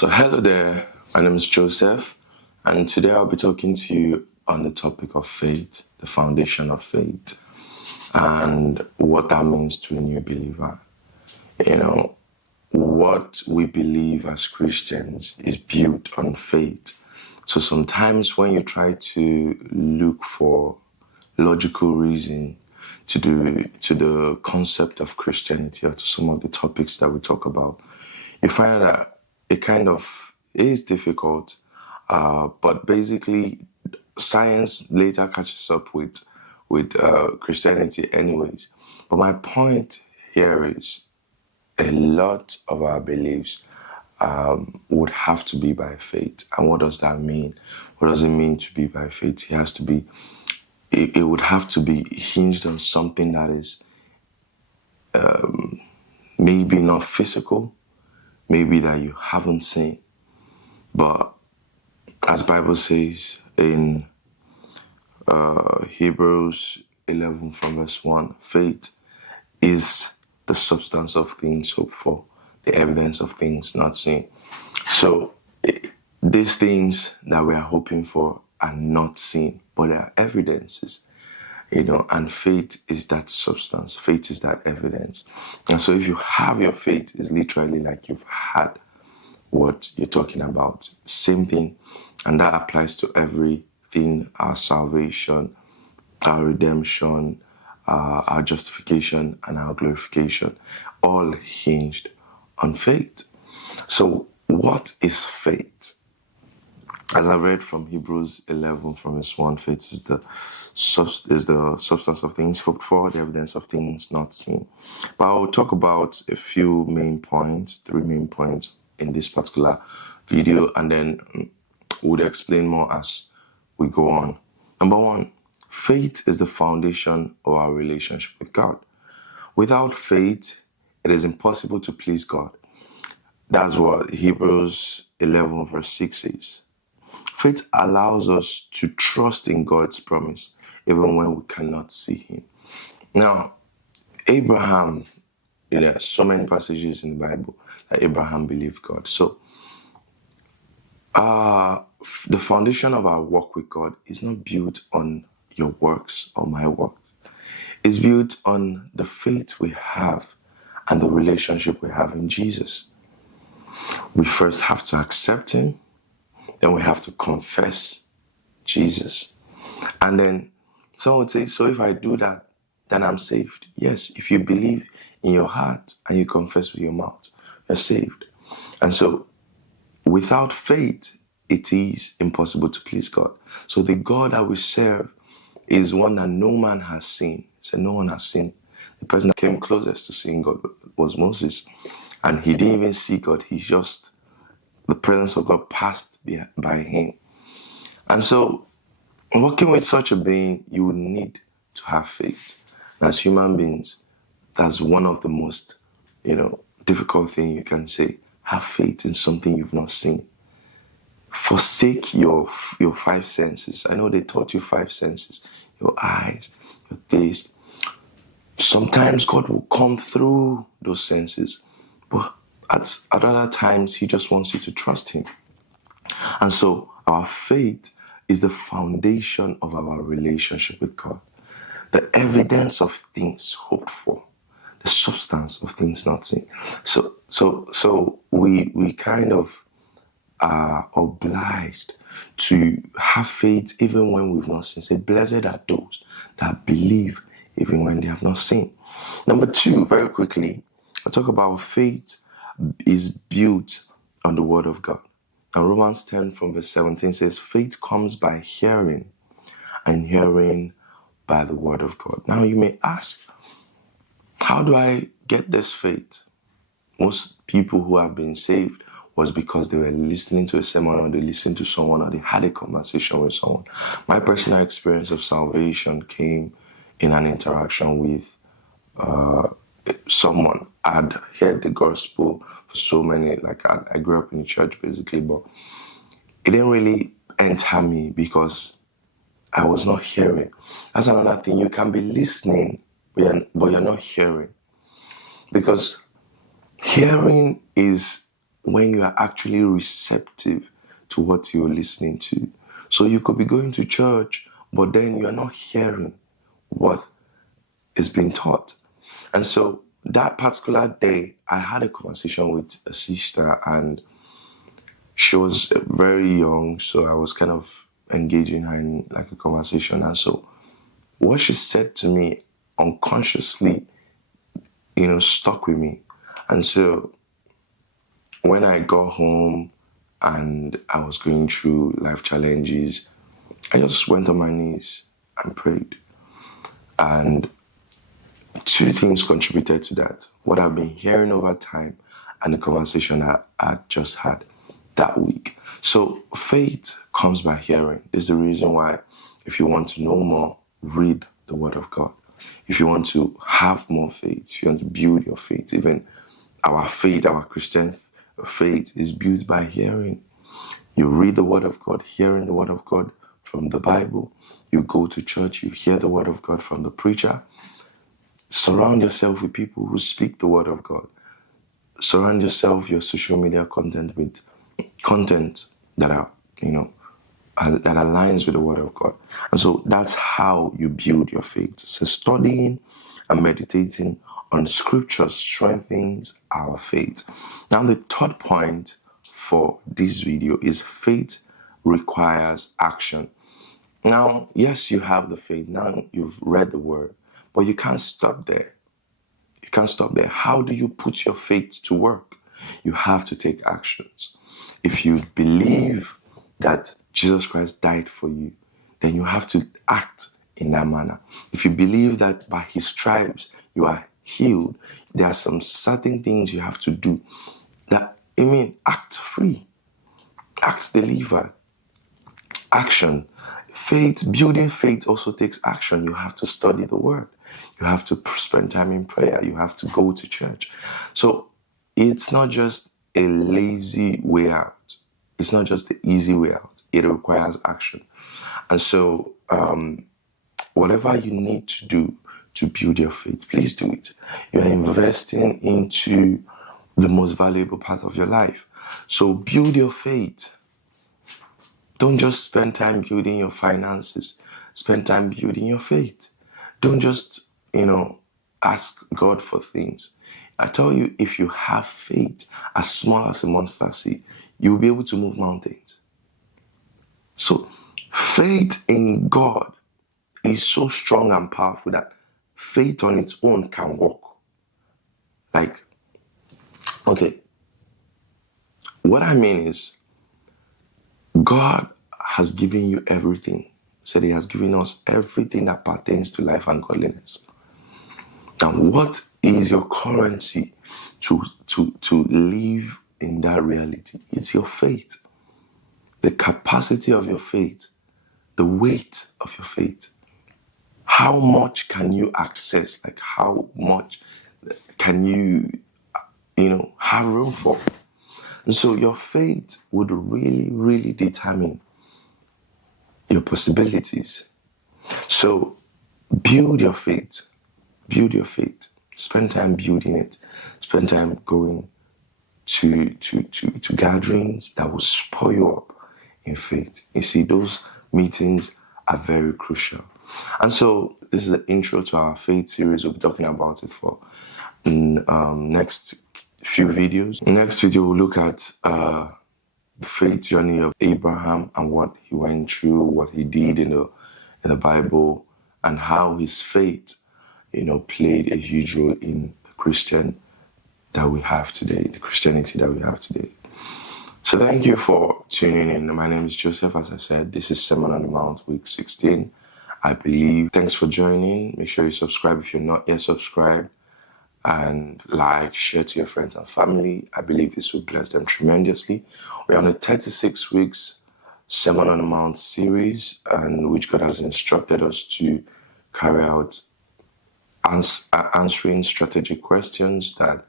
So, hello there. My name is Joseph, and today I'll be talking to you on the topic of faith, the foundation of faith, and what that means to a new believer. You know, what we believe as Christians is built on faith. So, sometimes when you try to look for logical reason to the concept of Christianity or to some of the topics that we talk about, you find that it kind of is difficult, but basically science later catches up with Christianity anyways. But my point here is a lot of our beliefs would have to be by faith. And what does that mean? What does it mean to be by faith? It would have to be hinged on something that is maybe not physical, maybe that you haven't seen. But as Bible says in Hebrews 11 from verse 1, faith is the substance of things hoped for, the evidence of things not seen. So these things that we are hoping for are not seen, but they are evidences, and faith is that substance. Faith is that evidence. And so if you have your faith, it's literally like you've had what you're talking about. Same thing. And that applies to everything, our salvation, our redemption, our justification, and our glorification, all hinged on faith. So what is faith? As I read from Hebrews 11 from verse 1, faith is the substance of things hoped for, the evidence of things not seen. But I'll talk about a few main points, 3 main points in this particular video, and then we'll explain more as we go on. Number 1, faith is the foundation of our relationship with God. Without faith, it is impossible to please God. That's what Hebrews 11 verse 6 says. Faith allows us to trust in God's promise even when we cannot see Him. Now, Abraham, there are so many passages in the Bible that Abraham believed God. So, the foundation of our walk with God is not built on your works or my work. It's built on the faith we have and the relationship we have in Jesus. We first have to accept Him. Then we have to confess Jesus. And then someone would say, so if I do that, then I'm saved. Yes, if you believe in your heart and you confess with your mouth, you're saved. And so without faith, it is impossible to please God. So the God that we serve is one that no man has seen. So no one has seen. The person that came closest to seeing God was Moses. And he didn't even see God. The presence of God passed by him. And so, working with such a being, you would need to have faith. And as human beings, that's one of the most, difficult thing you can say. Have faith in something you've not seen. Forsake your 5 senses. I know they taught you 5 senses. Your eyes, your taste. Sometimes God will come through those senses. But at other times, He just wants you to trust Him. And so our faith is the foundation of our relationship with God. The evidence of things hoped for. The substance of things not seen. So we kind of are obliged to have faith even when we've not seen. Say, blessed are those that believe even when they have not seen. Number 2, very quickly, I'll talk about faith is built on the Word of God. And Romans 10 from verse 17 says, faith comes by hearing, and hearing by the Word of God. Now you may ask, how do I get this faith? Most people who have been saved was because they were listening to a sermon, or they listened to someone, or they had a conversation with someone. My personal experience of salvation came in an interaction with someone. I'd heard the gospel for so many, I grew up in the church basically, but it didn't really enter me because I was not hearing. That's another thing. You can be listening, but you're not hearing. Because hearing is when you are actually receptive to what you're listening to. So you could be going to church, but then you're not hearing what is being taught. And so that particular day, I had a conversation with a sister, and she was very young, so I was kind of engaging her in like a conversation. And so what she said to me unconsciously, stuck with me. And so when I got home and I was going through life challenges, I just went on my knees and prayed. And two things contributed to that: what I've been hearing over time and the conversation I just had that week. So faith comes by hearing. This is the reason why, if you want to know more, read the Word of God. If you want to have more faith, if you want to build your faith, even our faith, our Christian faith is built by hearing. You read the Word of God, hearing the Word of God from the Bible. You go to church, you hear the Word of God from the preacher. Surround yourself with people who speak the Word of God. Surround yourself, your social media content, with content that that aligns with the Word of God. And so that's how you build your faith. So studying and meditating on Scripture strengthens our faith. Now, the third point for this video is faith requires action. Now, yes, you have the faith. Now you've read the Word, but you can't stop there. You can't stop there. How do you put your faith to work? You have to take actions. If you believe that Jesus Christ died for you, then you have to act in that manner. If you believe that by His stripes you are healed, there are some certain things you have to do. Act free, act delivered, action. Faith, building faith also takes action. You have to study the Word. You have to spend time in prayer. You have to go to church. So it's not just a lazy way out. It's not just the easy way out. It requires action. And so whatever you need to do to build your faith, please do it. You're investing into the most valuable part of your life. So build your faith. Don't just spend time building your finances. Spend time building your faith. Don't just, ask God for things. I tell you, if you have faith as small as a mustard seed, you'll be able to move mountains. So faith in God is so strong and powerful that faith on its own can work. What I mean is, God has given you everything. Said He has given us everything that pertains to life and godliness. And what is your currency to live in that reality? It's your faith. The capacity of your faith, the weight of your faith. How much can you access? How much can you, have room for? And so your faith would really, really determine your possibilities. So build your faith. Build your faith. Spend time building it. Spend time going to gatherings that will spur you up in faith. You see, those meetings are very crucial. And so this is the intro to our faith series. We'll be talking about it for next few videos. Next video, we'll look at the faith journey of Abraham and what he went through, what he did in the Bible, and how his faith, played a huge role in the Christian that we have today, the Christianity that we have today. So thank you for tuning in. My name is Joseph. As I said, this is Sermon on the Mount, week 16, I believe. Thanks for joining. Make sure you subscribe if you're not yet subscribed, and share to your friends and family. I believe this will bless them tremendously. We're on a 36 weeks Sermon on the Mount series, and which God has instructed us to carry out, answering strategic questions that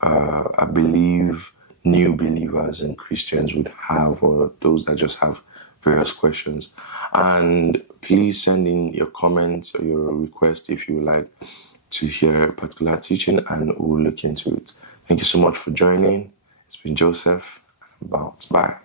I believe new believers and Christians would have, or those that just have various questions. And please send in your comments or your request if you would like to hear a particular teaching, and we'll look into it. Thank you so much for joining. It's been Joseph. Bounce. Bye.